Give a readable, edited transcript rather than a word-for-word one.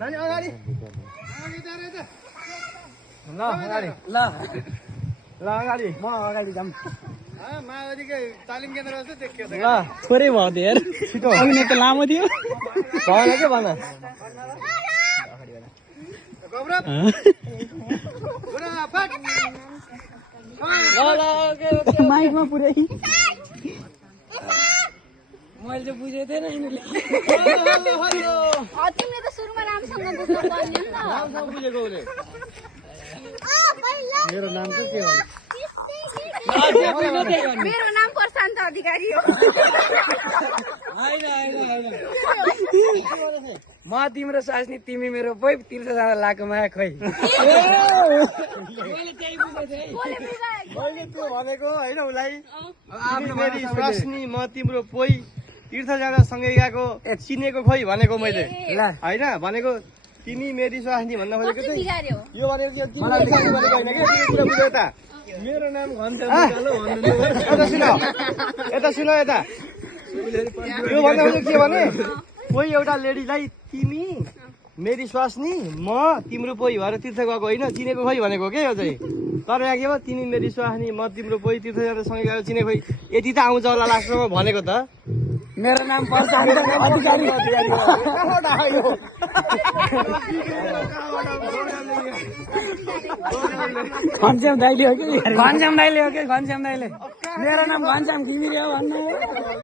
नानी अगाडि ल अगाडि ल अगाडि म अगाडि जाऊँ माओवादीकै तालिम केन्द्र जस्तो देखियो ल थोरै भयो त हेर छिटो अघि त लामो थियो भन के भन माइकमा पुरै मैले चाहिँ बुझेको थिएन यिनीहरूले तिमीले त सुरुमा राम्रोसँग बुझ्नु पर्ने नि त राम्रोसँग बुझेको उसले मेरो नाम चाहिँ के हो मेरो नाम प्रशान्त अधिकारी हो म तिम्रो सासनी तिमी मेरो पै तीर्थ जाँदा लाएको माया खै मैले त्यो भनेको होइन उसलाई मेरी स्वास्नी म तिम्रो पोइ तीर्थ जाँदा सँगै गएको चिनेको खोइ भनेको मैले होइन भनेको तिमी मेरी स्वास्नी भन्न खोजेको चाहिँ यो भनेको त मेरो नाम यता सुन यता यो भन्दा के भने कोही एउटा लेडीलाई तिमी मेरी स्वास्नी म तिम्रो पोइ भएर तीर्थ गएको होइन चिनेको खोइ भनेको के यो चाहिँ तर यहाँ के भयो तिमी मेरी स्वास्नी म तिम्रो पोइ तीर्थ जाँदा सँगै गएको चिनेको खोइ यति त आउँछ होला लास्टमा भनेको त मेरो नाम घनश्याम दाइले हो कि घनश्याम दाइले मेरो नाम घनश्याम घिमिरे हो भन्नु